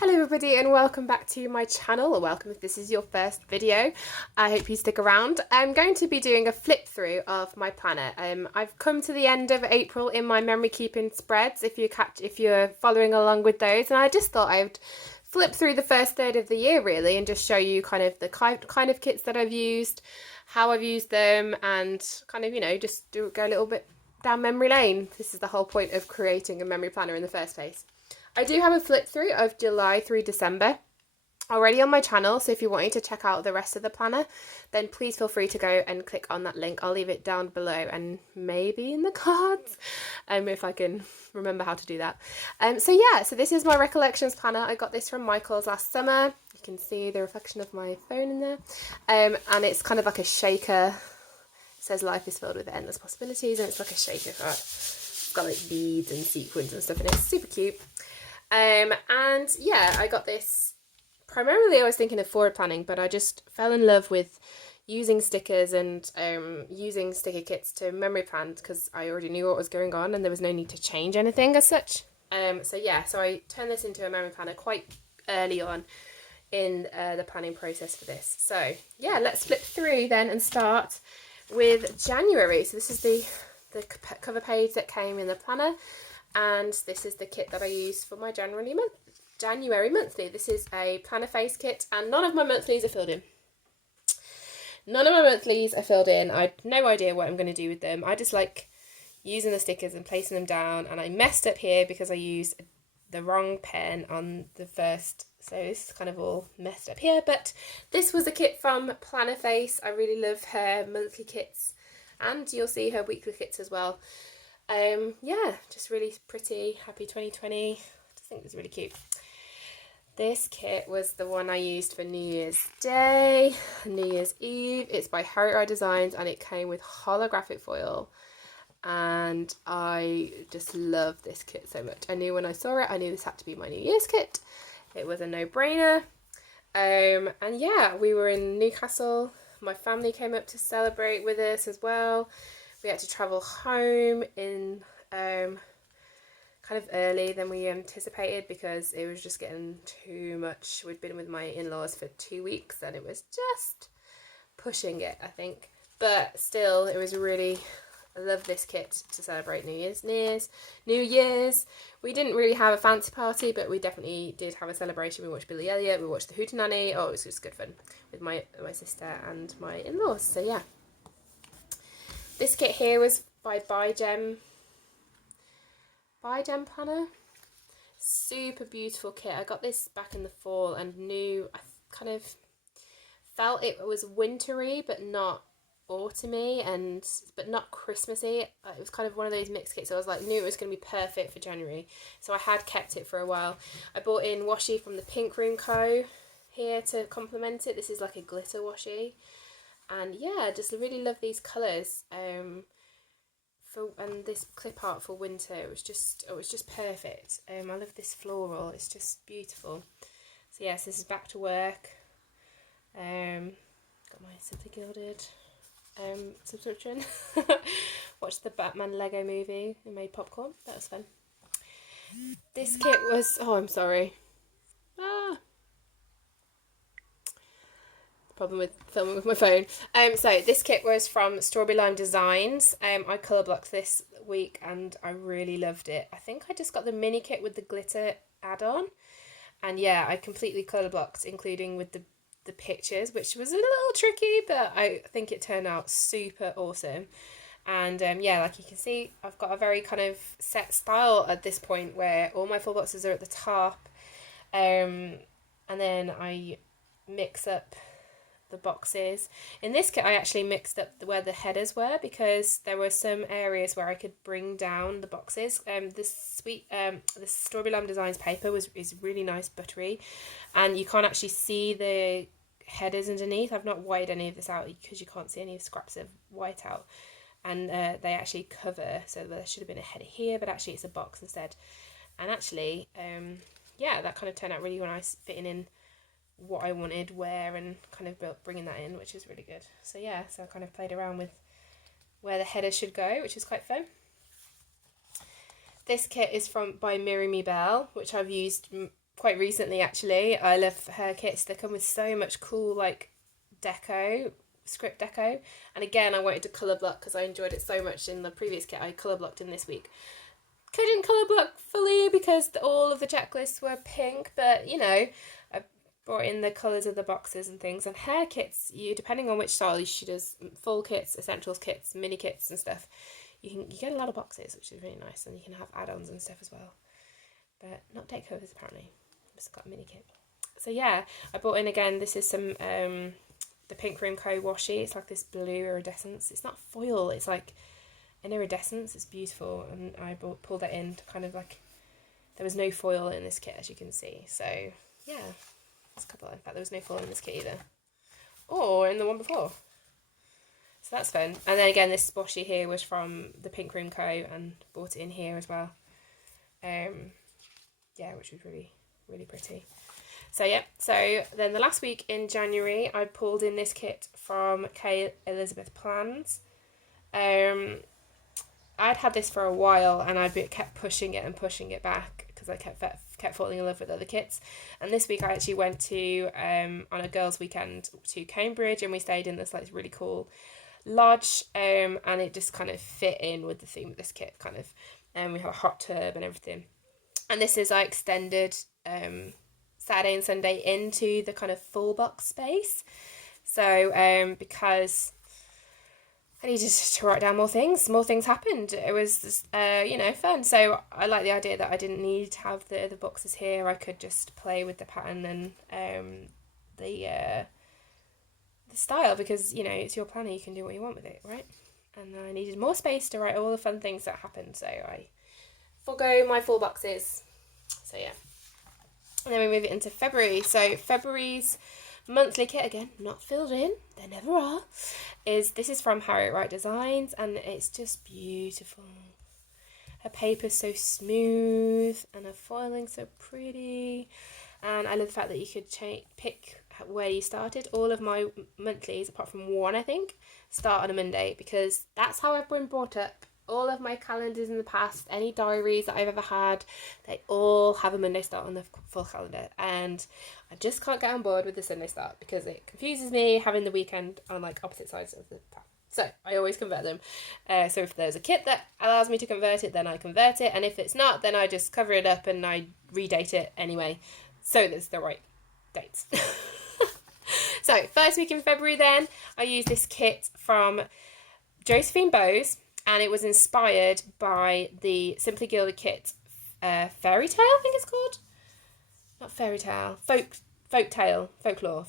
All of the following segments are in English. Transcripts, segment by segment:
Hello everybody and welcome back to my channel, or welcome if this is your first video. I hope you stick around. I'm going to be doing a flip through of my planner. I've come to the end of April in my memory keeping spreads if you're following along with those, and I just thought I would flip through the first third of the year really and just show you kind of the kind of kits that I've used, how I've used them, and kind of, you know, just go a little bit down memory lane. This is the whole point of creating a memory planner in the first place. I do have a flip through of July through December already on my channel, so if you're wanting to check out the rest of the planner, then please feel free to go and click on that link. I'll leave it down below and maybe in the cards, if I can remember how to do that. So this is my Recollections planner. I got this from Michael's last summer. You can see the reflection of my phone in there, and it's kind of like a shaker. It says life is filled with endless possibilities, and it's like a shaker. It's got like beads and sequins and stuff in it. It's super cute. And yeah, I got this primarily, I was thinking of forward planning, but I just fell in love with using stickers and using sticker kits to memory plan because I already knew what was going on and there was no need to change anything as such. So I turned this into a memory planner quite early on in the planning process for this. So yeah, let's flip through then and start with January. So this is the cover page that came in the planner. And this is the kit that I used for my January monthly. This is a planner face kit, and none of my monthlies are filled in. None of my monthlies are filled in. I had no idea what I'm going to do with them. I just like using the stickers and placing them down, and I messed up here because I used the wrong pen on the first, so it's kind of all messed up here. But this was a kit from Planner Face. I really love her monthly kits, and you'll see her weekly kits as well. Yeah, just really pretty. Happy 2020. I just think it's really cute. This kit was the one I used for New Year's Day, New Year's Eve. It's by Harry Designs, and it came with holographic foil. And I just love this kit so much. I knew when I saw it, I knew this had to be my New Year's kit. It was a no-brainer. And yeah, we were in Newcastle. My family came up to celebrate with us as well. We had to travel home in kind of early than we anticipated because it was just getting too much. We'd been with my in-laws for 2 weeks and it was just pushing it, I think. But still, it was really, I love this kit to celebrate New Year's. We didn't really have a fancy party, but we definitely did have a celebration. We watched Billy Elliot, we watched the Hootenanny. Oh, it was just good fun with my sister and my in-laws. So yeah. This kit here was by By Gem Planner. Super beautiful kit. I got this back in the fall and I kind of felt it was wintry but not autumny but not Christmassy. It was kind of one of those mixed kits, so I was like, knew it was going to be perfect for January. So I had kept it for a while. I bought in washi from the Pink Room Co. here to complement it. This is like a glitter washi. And yeah, just really love these colours. And this clip art for winter, it was just perfect. I love this floral, it's just beautiful. So yes, this is back to work. Got my Simply Gilded subscription. Watched the Batman Lego movie and made popcorn. That was fun. This kit was, oh, I'm sorry. Problem with filming with my phone. So this kit was from Strawberry Lime Designs. I colour blocked this week and I really loved it. I think I just got the mini kit with the glitter add-on, and yeah, I completely colour blocked, including with the pictures, which was a little tricky, but I think it turned out super awesome. And yeah, like you can see, I've got a very kind of set style at this point where all my full boxes are at the top, and then I mix up the boxes. In this kit I actually mixed up where the headers were because there were some areas where I could bring down the boxes. The Strawberry Lime Designs paper is really nice, buttery, and you can't actually see the headers underneath. I've not whited any of this out because you can't see any scraps of white out, and they actually cover, so there should have been a header here, but actually it's a box instead. And actually yeah, that kind of turned out really nice, fitting in what I wanted where and kind of bringing that in, which is really good. So yeah, so I kind of played around with where the header should go, which is quite fun. This kit is by Mirror Me Belle, which I've used quite recently actually. I love her kits. They come with so much cool like deco, script deco. And again, I wanted to colour block because I enjoyed it so much in the previous kit. I colour blocked in this week. Couldn't colour block fully because all of the checklists were pink, but you know, I brought in the colours of the boxes and things. And hair kits, you depending on which style she does, full kits, essentials kits, mini kits and stuff, you get a lot of boxes, which is really nice, and you can have add-ons and stuff as well. But not date covers apparently. I've just got a mini kit. So yeah, I brought in again, this is some the Pink Room Co washi. It's like this blue iridescence. It's not foil, it's like an iridescence. It's beautiful, and I pulled that in to kind of like, there was no foil in this kit as you can see. So yeah, there's a couple. In fact, there was no foil in this kit either, or in the one before. So that's fun. And then again, this washi here was from the Pink Room Co and bought it in here as well. Yeah, which was really, really pretty. So yeah, so then the last week in January, I pulled in this kit from K Elizabeth Plans. I'd had this for a while, and I kept pushing it and pushing it back because I kept falling in love with other kits. And this week I actually went to on a girls' weekend to Cambridge, and we stayed in this like really cool lodge, and it just kind of fit in with the theme of this kit, kind of. And we had a hot tub and everything. And this is I extended Saturday and Sunday into the kind of full box space. So because I needed to write down more things happened. It was just, you know, fun. So I like the idea that I didn't need to have the boxes here. I could just play with the pattern and the style, because, you know, it's your planner, you can do what you want with it, right? And I needed more space to write all the fun things that happened, so I forgo my full boxes. So yeah. And then we move it into February. So February's monthly kit, again, not filled in, there never are, this is from Harriet Wright Designs, and it's just beautiful. Her paper's so smooth and her foiling so pretty, and I love the fact that you could pick where you started. All of my monthlies, apart from one I think, start on a Monday, because that's how I've been brought up. All of my calendars in the past, any diaries that I've ever had, they all have a Monday start on the full calendar, and I just can't get on board with the Sunday start because it confuses me having the weekend on like opposite sides of the path. So I always convert them. So if there's a kit that allows me to convert it, then I convert it, and if it's not, then I just cover it up and I redate it anyway, so there's the right dates. So first week in February then, I used this kit from Josephine Bowes, and it was inspired by the Simply Gilded kit, Fairy Tale, I think it's called. Not Fairy Tale, Folklore.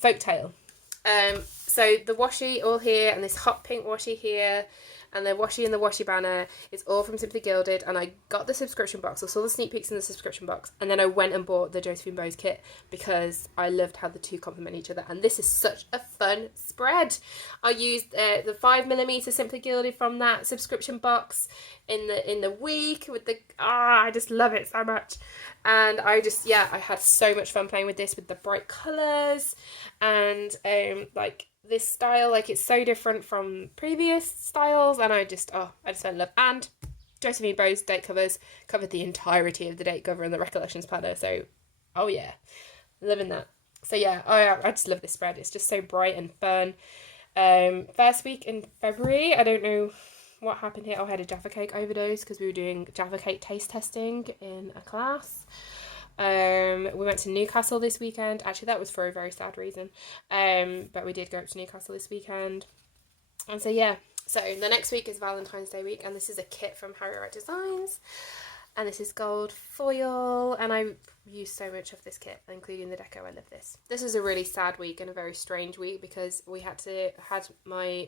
So the washi all here, and this hot pink washi here, and the washi and the washi banner is all from Simply Gilded, and I got the subscription box. I saw the sneak peeks in the subscription box, and then I went and bought the Josephine Bowes kit because I loved how the two complement each other, and this is such a fun spread. I used the 5mm Simply Gilded from that subscription box in the week with the I just love it so much, and I had so much fun playing with this, with the bright colours, and like this style, like it's so different from previous styles, and I just fell in love. And Josephine Bowes date covers covered the entirety of the date cover and the Recollections planner, so oh yeah, loving that. So yeah, I just love this spread. It's just so bright and fun. First week in February, I don't know what happened here. I had a Jaffa cake overdose because we were doing Jaffa cake taste testing in a class. We went to Newcastle this weekend. Actually, that was for a very sad reason. But we did go up to Newcastle this weekend. And so, yeah. So, the next week is Valentine's Day week. And this is a kit from Harriet Wright Designs. And this is gold foil. And I used so much of this kit, including the deco. I love this. This is a really sad week and a very strange week because we had my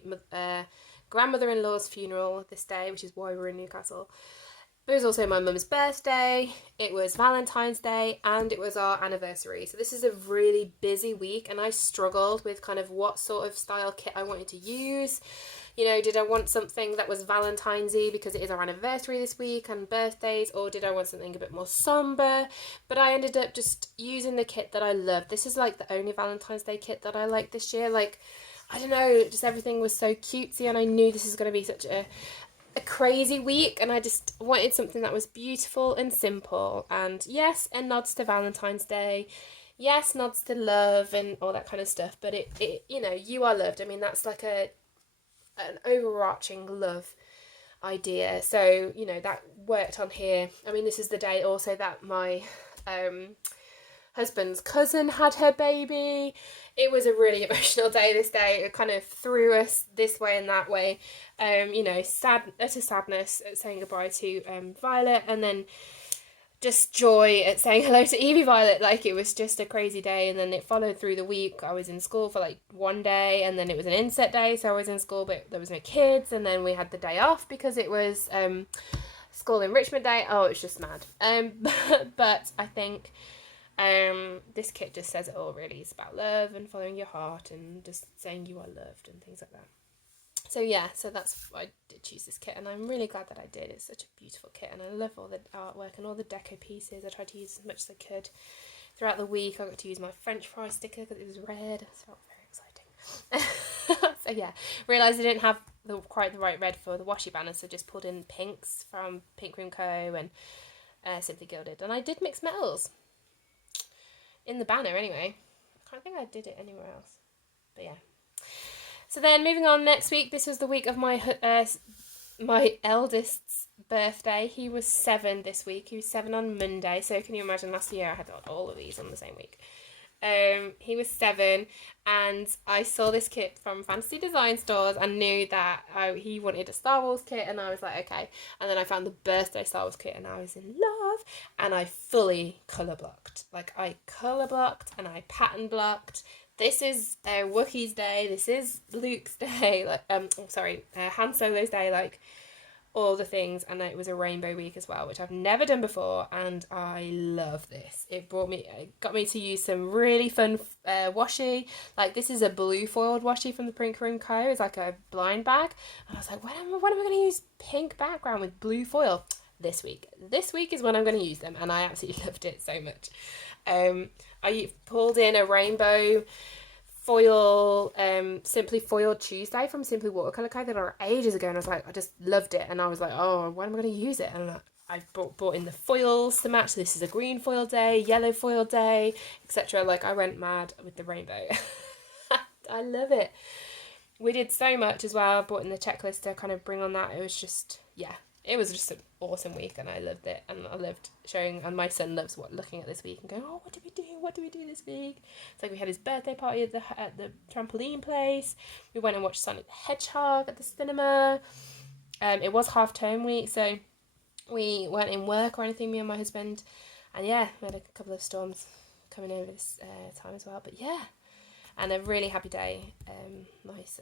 grandmother-in-law's funeral this day, which is why we're in Newcastle. But it was also my mum's birthday, it was Valentine's Day, and it was our anniversary. So this is a really busy week, and I struggled with kind of what sort of style kit I wanted to use. You know, did I want something that was Valentine's-y because it is our anniversary this week and birthdays, or did I want something a bit more somber? But I ended up just using the kit that I love. This is like the only Valentine's Day kit that I like this year. Like, I don't know, just everything was so cutesy, and I knew this is going to be such a a crazy week, and I just wanted something that was beautiful and simple, and yes, and nods to Valentine's Day, yes, nods to love and all that kind of stuff, but it you know, you are loved. I mean, that's like an overarching love idea, so you know, that worked on here. I mean, this is the day also that my husband's cousin had her baby. It was a really emotional day this day. It kind of threw us this way and that way. You know, utter sadness at saying goodbye to Violet, and then just joy at saying hello to Evie Violet. Like, it was just a crazy day, and then it followed through the week. I was in school for like one day, and then it was an inset day, so I was in school but there was no kids, and then we had the day off because it was school enrichment day. Oh, it's just mad. But I think this kit just says it all, really. It's about love and following your heart and just saying you are loved and things like that. So yeah, so that's why I did choose this kit, and I'm really glad that I did. It's such a beautiful kit, and I love all the artwork and all the deco pieces. I tried to use as much as I could throughout the week. I got to use my French fry sticker because it was red. It felt very exciting. So yeah, realised I didn't have quite the right red for the washi banner, so just pulled in pinks from Pink Room Co. and Simply Gilded, and I did mix metals in the banner anyway. I can't think I did it anywhere else, but yeah. So then moving on, next week, this was the week of my eldest's birthday. He was 7 this week. He was 7 on Monday. So can you imagine, last year I had all of these on the same week. He was 7, and I saw this kit from Fantasy Design Stores and knew that he wanted a Star Wars kit, and I was like, okay. And then I found the birthday Star Wars kit, and I was in love, and I fully colour blocked. Like, I colour blocked and I pattern blocked. This is Wookiee's day. This is Luke's day. Like, Han Solo's day. Like, all the things. And it was a rainbow week as well, which I've never done before, and I love this. It got me to use some really fun washi. Like, this is a blue foiled washi from the Pink Room Co. It's like a blind bag, and I was like, when am I going to use pink background with blue foil? This week is when I'm going to use them, and I absolutely loved it so much. I pulled in a rainbow foil, Simply Foiled Tuesday from Simply Watercolour Co. that I got ages ago, and I was like, I just loved it, and I was like, oh, when am I going to use it? And I brought in the foils to match. This is a green foil day, yellow foil day, etc. Like, I went mad with the rainbow. I love it. We did so much as well. I brought in the checklist to kind of bring on that. It was just, yeah. It was just an awesome week, and I loved it, and I loved showing, and my son loves looking at this week and going, oh, what did we do this week? It's like, we had his birthday party at the trampoline place. We went and watched Sonic the Hedgehog at the cinema. It was half-term week, so we weren't in work or anything, me and my husband, and yeah, we had a couple of storms coming over this time as well, but yeah, and a really happy day.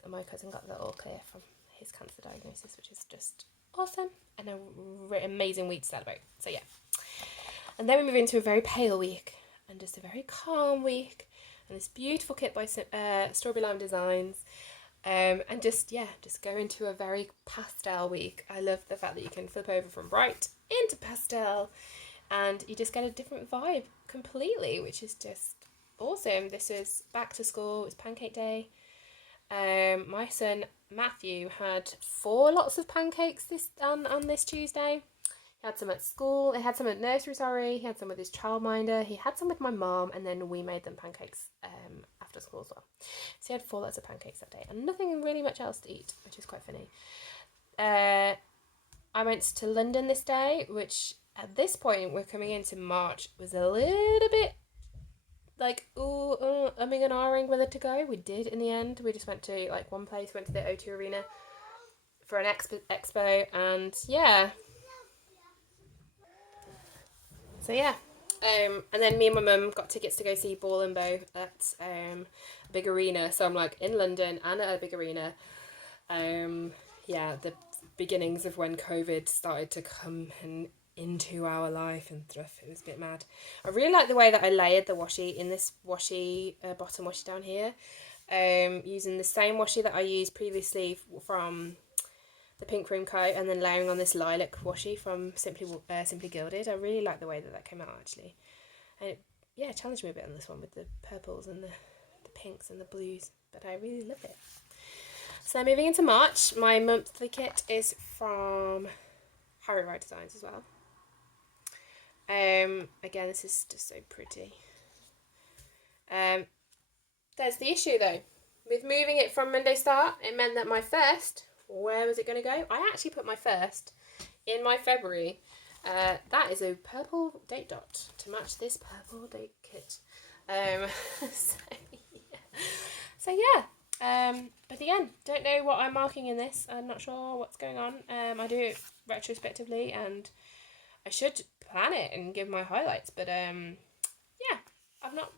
My cousin got the all clear from his cancer diagnosis, which is just awesome, and an amazing week to celebrate. So yeah, and then we move into a very pale week and just a very calm week, and this beautiful kit by Strawberry Lime Designs, and just go into a very pastel week. I love the fact that you can flip over from bright into pastel, and you just get a different vibe completely, which is just awesome. This is back to school. It's Pancake Day. My son Matthew had 4 lots of pancakes on this Tuesday. He had some at school. He had some at nursery. Sorry, he had some with his childminder. He had some with my mum, and then we made them pancakes after school as well. So he had 4 lots of pancakes that day, and nothing really much else to eat, which is quite funny. I went to London this day, which at this point, we're coming into March, was a little bit like, umming and ahhing whether to go. We did in the end. We just went to like one place, went to the O2 Arena for an expo, and yeah. So yeah. And then me and my mum got tickets to go see Ball and Bow at a big arena. So I'm like in London and at a big arena. Yeah, the beginnings of when COVID started to come into our life and stuff. It was a bit mad. I really like the way that I layered the washi in this washi, bottom washi down here, using the same washi that I used previously from the Pink Room Co, and then layering on this lilac washi from Simply Gilded. I really like the way that came out, actually, and it challenged me a bit on this one with the purples and the pinks and the blues, but I really love it. So moving into March, my monthly kit is from Harry Ride Designs as well. Again, this is just so pretty. There's the issue though. With moving it from Monday start, it meant that my first, where was it going to go? I actually put my first in my February. That is a purple date dot to match this purple date kit. So yeah. But again, don't know what I'm marking in this. I'm not sure what's going on. I do it retrospectively, and I should plan it and give my highlights. But yeah, I've not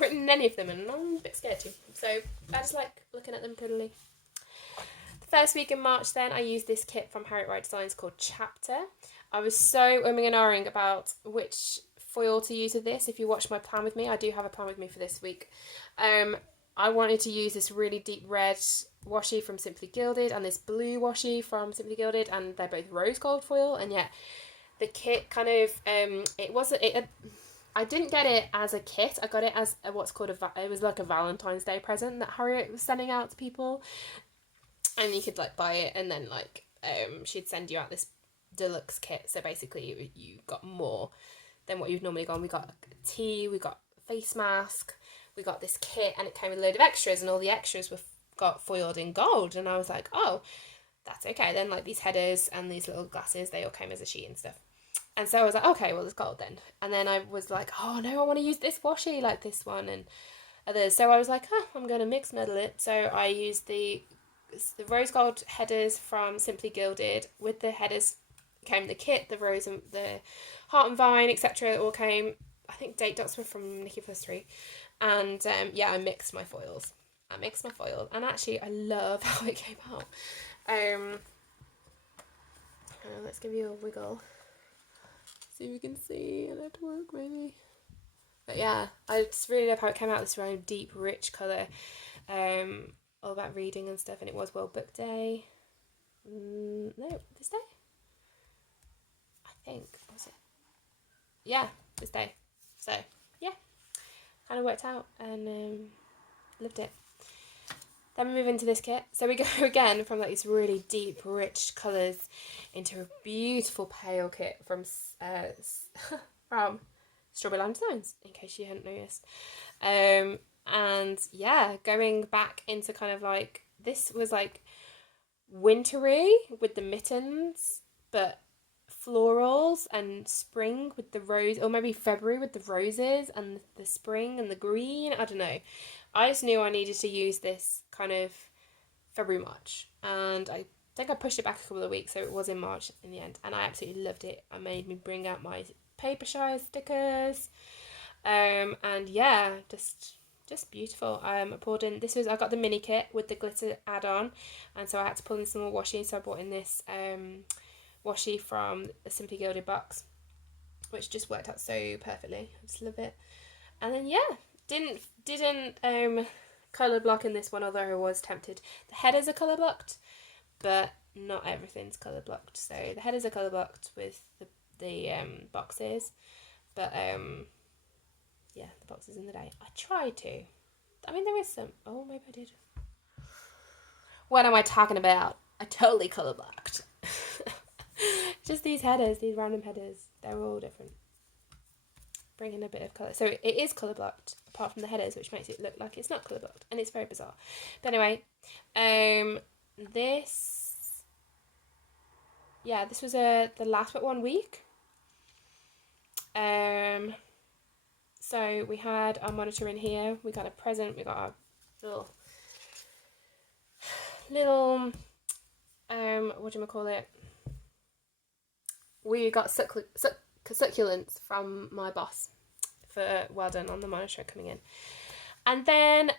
written any of them, and I'm a bit scared to. So I just like looking at them prettily. The first week in March, then I used this kit from Harry Ride Designs called Chapter. I was so umming and ahhing about which foil to use with this. If you watch my plan with me, I do have a plan with me for this week. I wanted to use this really deep red washi from Simply Gilded and this blue washi from Simply Gilded, and they're both rose gold foil, and yet the kit kind of I didn't get it as a kit. I got it as what's called it was like a Valentine's Day present that Harriet was sending out to people, and you could like buy it, and then like she'd send you out this deluxe kit. So basically you got more than what you've normally got. We got a tea, we got a face mask, we got this kit, and it came with a load of extras, and all the extras got foiled in gold. And I was like, oh, that's okay. Then like these headers and these little glasses, they all came as a sheet and stuff. And so I was like, okay, well, it's gold then. And then I was like, oh no, I want to use this washi like this one and others. So I was like, I'm going to mix medal it. So I used the rose gold headers from Simply Gilded. With the headers came the kit, the rose and the heart and vine, etc. all came. I think date dots were from Nikki Plus 3. And yeah, I mixed my foils. And actually I love how it came out. Let's give you a wiggle. See if you can see. I'll have to work maybe. But yeah, I just really love how it came out, this very deep, rich colour. All about reading and stuff, and it was World Book Day. No, this day? I think. Was it? Yeah, this day. So, yeah. Kind of worked out and loved it. Then we move into this kit. So we go again from like these really deep, rich colours into a beautiful pale kit from Strawberry Lime Designs, in case you hadn't noticed. And yeah, going back into kind of like, this was like wintry with the mittens, but florals, and spring with the rose, or maybe February with the roses and the spring and the green. I don't know. I just knew I needed to use this kind of February, March, and I think I pushed it back a couple of weeks, so it was in March in the end, and I absolutely loved it. I made me bring out my paper shy stickers, and yeah, just beautiful. I poured in, I got the mini kit with the glitter add-on, and so I had to pull in some more washi, so I brought in this washi from the Simply Gilded box, which just worked out so perfectly. I just love it. And then yeah, didn't colour block in this one, although I was tempted. The headers are colour blocked, but not everything's colour blocked. So the headers are colour blocked with the boxes, but yeah, the boxes in the day. I tried to. I mean, there is some. Oh, maybe I did. What am I talking about? I totally colour blocked. Just these headers, these random headers. They're all different. Bring in a bit of colour. So it is colour blocked, apart from the headers, which makes it look like it's not colour blocked, and it's very bizarre. But anyway, this was the last but 1 week. So we had our monitor in here. We got a present. We got our little what do you call it? We got succulents from my boss for well done on the monitor coming in. And then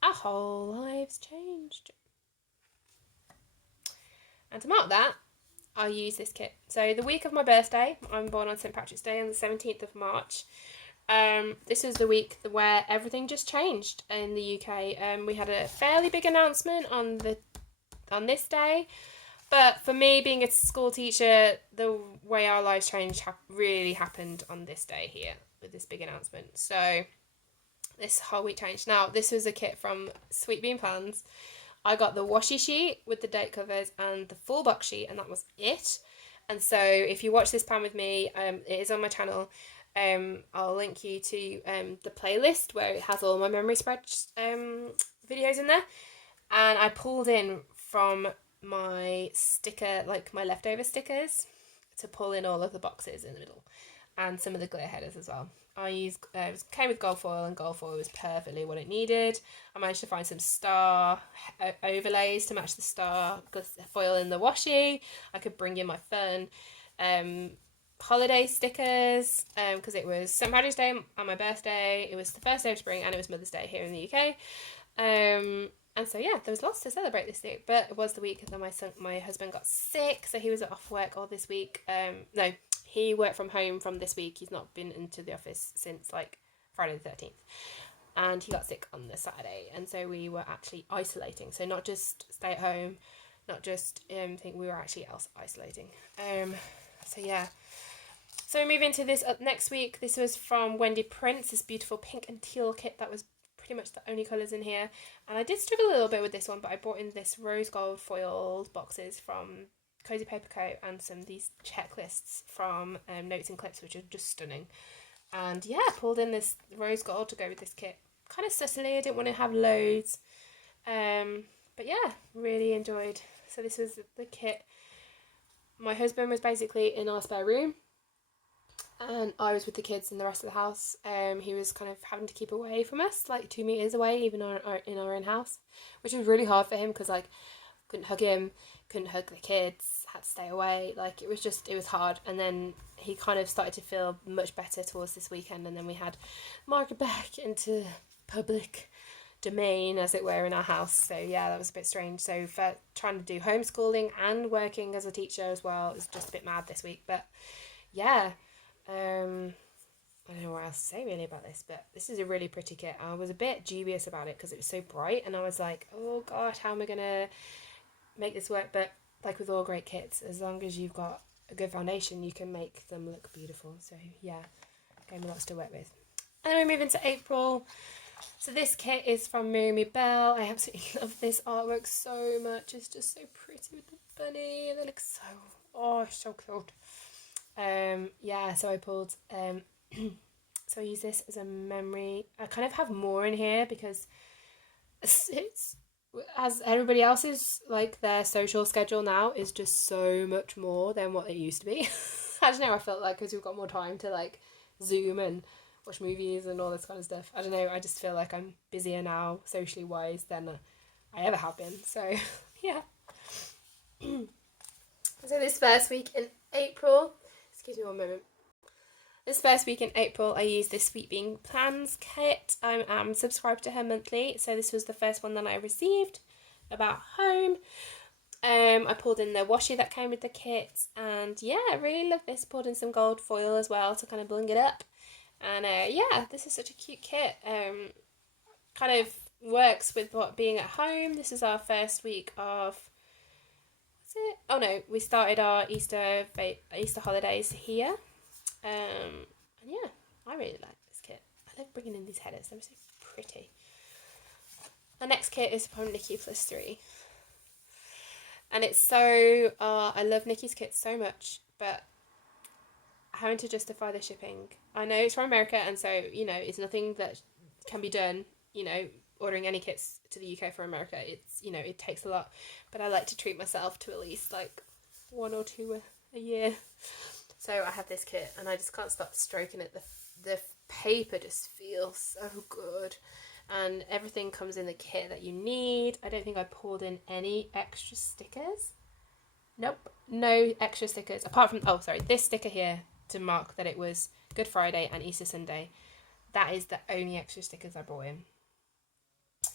our whole lives changed. And to mark that, I use this kit. So the week of my birthday, I'm born on St. Patrick's Day on the 17th of March. This is the week where everything just changed in the UK. We had a fairly big announcement on this day. But for me, being a school teacher, the way our lives changed really happened on this day here with this big announcement. So this whole week changed. Now, this was a kit from Sweet Bean Plans. I got the washi sheet with the date covers and the full box sheet, and that was it. And so if you watch this plan with me, it is on my channel. I'll link you to the playlist where it has all my memory spread videos in there. And I pulled in from my sticker, like my leftover stickers, to pull in all of the boxes in the middle, and some of the glitter headers as well. I used came with gold foil, and gold foil was perfectly what it needed. I managed to find some star overlays to match the star foil in the washi. I could bring in my fun holiday stickers because it was St. Patrick's Day and my birthday. It was the first day of spring, and it was Mother's Day here in the UK. And so yeah, there was lots to celebrate this week, but it was the week that my husband got sick, so he was off work all this week. No, he worked from home from this week. He's not been into the office since like Friday the 13th, and he got sick on the Saturday, and so we were actually isolating. So not just stay at home, not just think we were actually isolating. So yeah. So we move into this next week. This was from Wendy Prince, this beautiful pink and teal kit that was pretty much the only colours in here, and I did struggle a little bit with this one, but I brought in this rose gold foiled boxes from Cozy Paper Co and some of these checklists from Notes and Clips, which are just stunning. And yeah, pulled in this rose gold to go with this kit kind of subtly. I didn't want to have loads, but yeah, really enjoyed. So this was the kit. My husband was basically in our spare room, and I was with the kids in the rest of the house. He was kind of having to keep away from us, like 2 meters away, even in our own house, which was really hard for him because like couldn't hug him, couldn't hug the kids, had to stay away. Like it was hard. And then he kind of started to feel much better towards this weekend, and then we had Margaret back into public domain, as it were, in our house. So yeah, that was a bit strange. So for trying to do homeschooling and working as a teacher as well, it was just a bit mad this week. But yeah. I don't know what else to say really about this, but this is a really pretty kit. I was a bit dubious about it because it was so bright, and I was like, oh gosh, how am I gonna make this work? But like with all great kits, as long as you've got a good foundation, you can make them look beautiful. So yeah, gave me lots to work with. And then we move into April. So this kit is from Mary Bell. I absolutely love this artwork so much. It's just so pretty with the bunny, and it looks so cute. Yeah, so I pulled so I use this as a memory. I kind of have more in here because it's as everybody else's, like their social schedule now is just so much more than what it used to be. I don't know, I felt like because we've got more time to like Zoom and watch movies and all this kind of stuff. I don't know, I just feel like I'm busier now socially wise than I ever have been. So yeah. So this first week in April, excuse me one moment. This first week in April, I used this Sweet Bean Plans kit. I am subscribed to her monthly, so this was the first one that I received about home. I pulled in the washi that came with the kit, and yeah, I really love this. Pulled in some gold foil as well to kind of bling it up. And yeah, this is such a cute kit. Kind of works with what being at home. This is our first week of... Oh no, we started our Easter holidays here. And yeah, I really like this kit. I love bringing in these headers, they're so pretty. The next kit is from Nikki Plus 3. And it's so, I love Nikki's kit so much, but having to justify the shipping. I know it's from America, and so, you know, it's nothing that can be done, you know, ordering any kits to the UK from America. It's, you know, it takes a lot, but I like to treat myself to at least like 1 or 2 a year. So I have this kit, and I just can't stop stroking it. The paper just feels so good, and everything comes in the kit that you need. I don't think I pulled in any extra stickers. Nope, no extra stickers apart from, oh sorry, this sticker here to mark that it was Good Friday and Easter Sunday. That is the only extra stickers I brought in.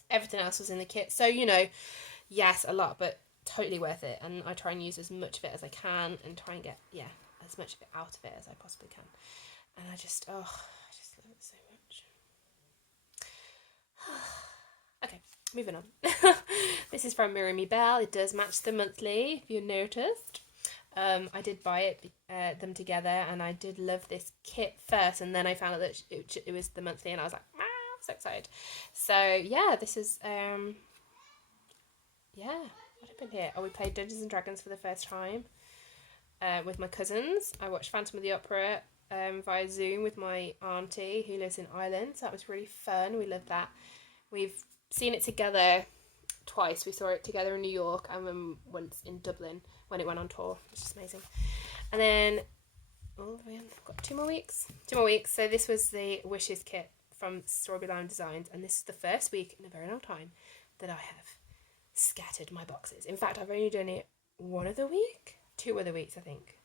Everything else was in the kit. So, you know, yes, a lot, but totally worth it. And I try and use as much of it as I can and try and get, yeah, as much of it out of it as I possibly can. And I just love it so much. Okay, moving on. This is from Mary Bell. It does match the monthly, if you noticed. I did buy them together, and I did love this kit first, and then I found out that it was the monthly, and I was like, so excited. So yeah, this is yeah, what happened here? Oh, we played Dungeons and Dragons for the first time with my cousins. I watched Phantom of the Opera via Zoom with my auntie who lives in Ireland. So that was really fun. We loved that. We've seen it together twice. We saw it together in New York and then once in Dublin when it went on tour, which is amazing. And then, oh, I've got 2 more weeks. 2 more weeks. So this was the Wishes kit from Strawberry Lime Designs, and this is the first week in a very long time that I have scattered my boxes. In fact, I've only done it 1 other week, 2 other weeks, I think.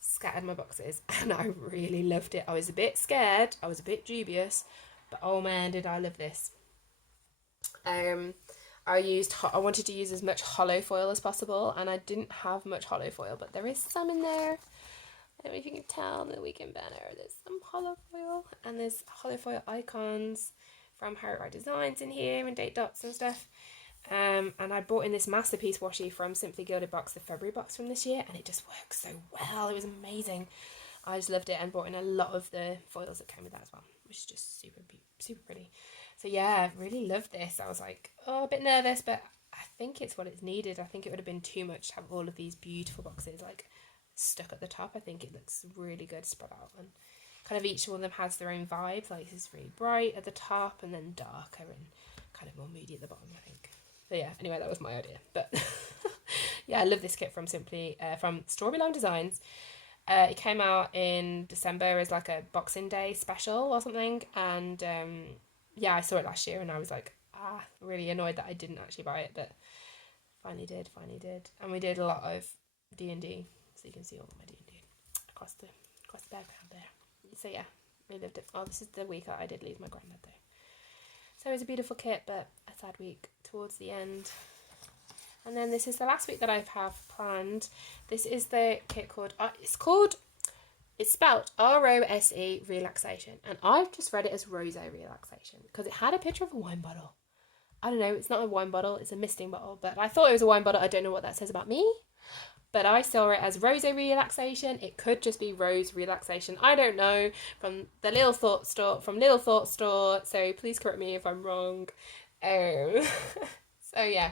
Scattered my boxes, and I really loved it. I was a bit scared, I was a bit dubious, but oh man, did I love this. I wanted to use as much hollow foil as possible, and I didn't have much hollow foil, but there is some in there. I don't know if you can tell on the weekend banner, there's some hollow foil, and there's hollow foil icons from Harriet Wright Designs in here, and date dots and stuff. And I bought in this masterpiece washi from Simply Gilded box, the February box from this year, and it just works so well. It was amazing. I just loved it, and bought in a lot of the foils that came with that as well, which is just super pretty. So yeah, I really loved this. I was like, oh, a bit nervous, but I think it's what it's needed. I think it would have been too much to have all of these beautiful boxes like stuck at the top. I think it looks really good spread out, and kind of each one of them has their own vibe. Like this is really bright at the top and then darker and kind of more moody at the bottom, I think. So yeah, anyway, that was my idea. But yeah, I love this kit from Strawberry Lime Designs. It came out in December as like a Boxing Day special or something, and yeah, I saw it last year and I was like, really annoyed that I didn't actually buy it, but finally did. And we did a lot of D&D, so you can see all of my D&D across the background there. So yeah, really loved it. Oh, this is the week that I did lose my granddad though. So it was a beautiful kit, but a sad week towards the end. And then this is the last week that I have planned. This is the kit called, it's spelled R-O-S-E Relaxation. And I've just read it as Rose Relaxation because it had a picture of a wine bottle. I don't know, it's not a wine bottle, it's a misting bottle. But I thought it was a wine bottle. I don't know what that says about me. But I saw it as Rose Relaxation. It could just be Rose Relaxation. I don't know. From the Little Thought Store. So please correct me if I'm wrong. So yeah.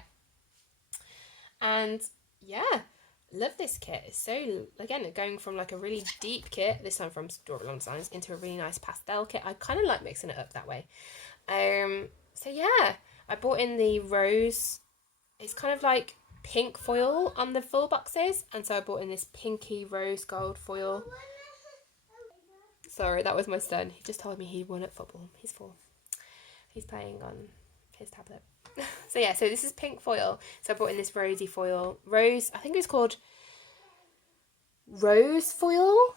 And yeah, love this kit. It's so, again, going from like a really deep kit, this time from Strawberry Lime Designs, into a really nice pastel kit. I kind of like mixing it up that way. So yeah, I bought in the rose. It's kind of like pink foil on the full boxes, and so I bought in this pinky rose gold foil. Sorry, that was my son. He just told me he won at football. He's 4. He's playing on his tablet. So yeah, so this is pink foil. So I brought in this rosy foil. Rose, I think it was called Rose Foil.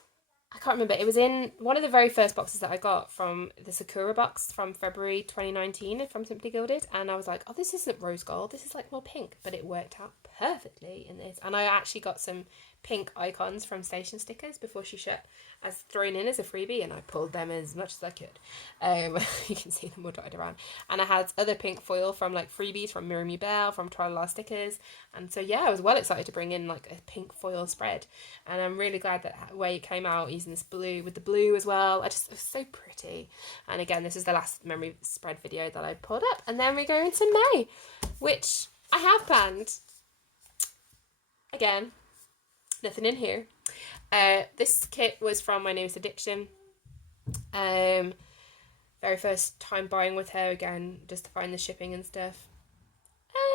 I can't remember. It was in one of the very first boxes that I got from the Sakura box from February 2019 from Simply Gilded. And I was like, oh, this isn't rose gold. This is like more pink. But it worked out perfectly in this. And I actually got some pink icons from Station Stickers before she shut as thrown in as a freebie, and I pulled them as much as I could. You can see them all dotted around. And I had other pink foil from like freebies from Mirror Me Belle, from Tralala Stickers. And so yeah, I was well excited to bring in like a pink foil spread. And I'm really glad that way it came out using this blue with the blue as well. It was so pretty. And again, this is the last memory spread video that I pulled up. And then we go into May, which I have planned. Again, nothing in here. This kit was from My Newest Addiction. Very first time buying with her, again, just to find the shipping and stuff.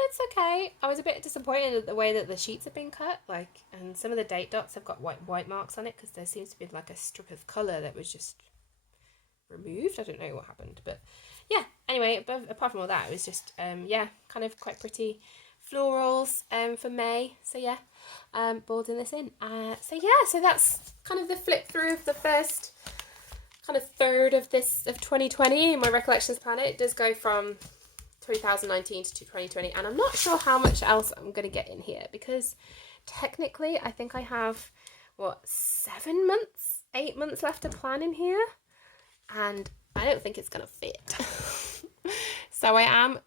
It's okay. I was a bit disappointed at the way that the sheets have been cut, and some of the date dots have got white marks on it because there seems to be like a strip of colour that was just removed. I don't know what happened, but yeah. Anyway, apart from all that, it was just kind of quite pretty florals for May. So yeah, boarding this in. So that's kind of the flip through of the first kind of third of 2020 in my Recollections planner. It does go from 2019 to 2020, and I'm not sure how much else I'm going to get in here because technically I think I have 8 months left to plan in here, and I don't think it's going to fit. So I am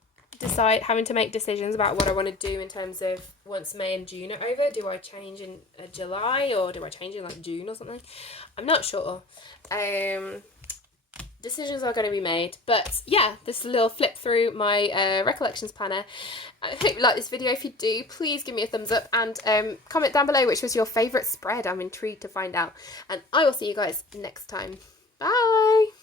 having to make decisions about what I want to do in terms of once May and June are over. Do I change in July, or do I change in like June or something? I'm not sure. decisions are going to be made. But yeah, this is a little flip through my Recollections planner. I hope you like this video. If you do, please give me a thumbs up and comment down below which was your favourite spread. I'm intrigued to find out. And I will see you guys next time. Bye!